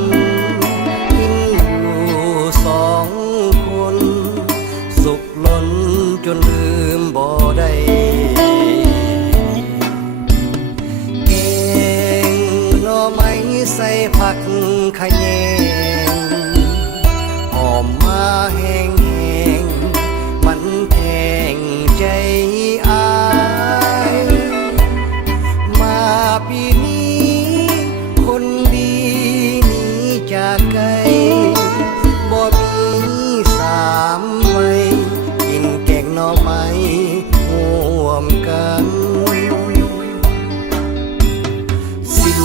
นกินอยู่สองคนสุขล้นจนลืมบ่ได้เก่งหน่อไม้ใส่ผักขะแยงหอมมาแห้งแห้งมันแทงใจอายมาปีนี้คนดีหนีจากไกลบ่มีสามไว้กินแกงหน่อไม้ร่วมกันสิ้น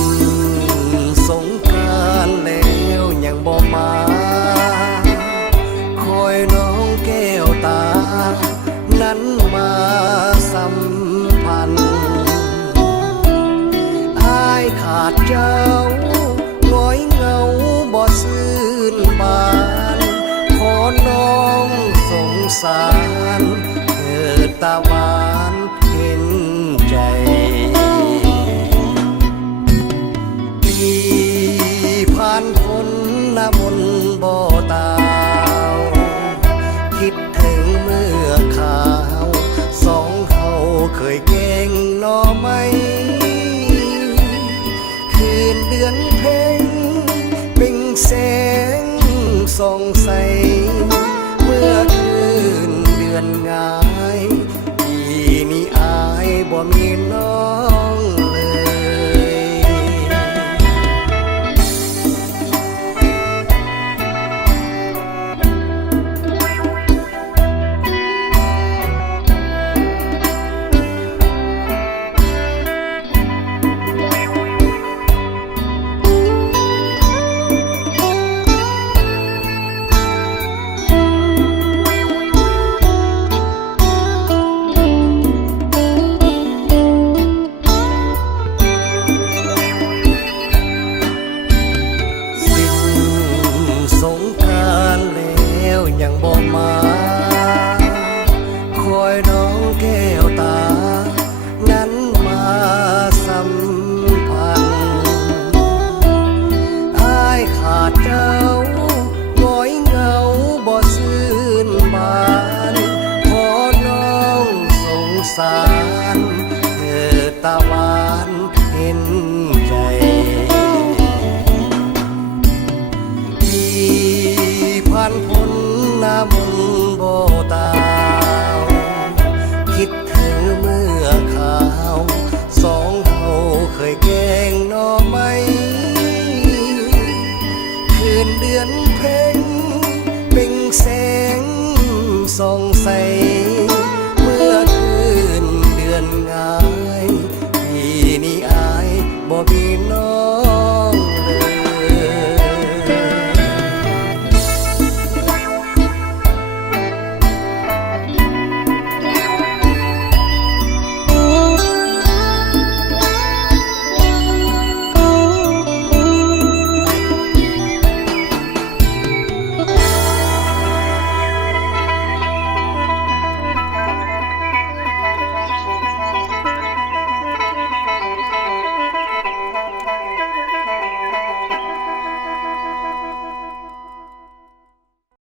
สงกรานต์แล้วยังบ่มาคอยน้องแก้วตานั้นมาสัมพันธ์อ้ายขาดเจ้าน้อยเงาบ่ซื่นบานขอน้องสงสารเถิดตาหวานเห็นใจปีผ่านพ้นน้ำมนต์บ่ตาวคิดถึงเมื่อข่าวสองเฮาเคยแกงหน่อไม้คืนเดือนเพ็ญเป็นแสงส่องใสเมื่อคืนเดือนงายปีนี้อายบ่มีน้อ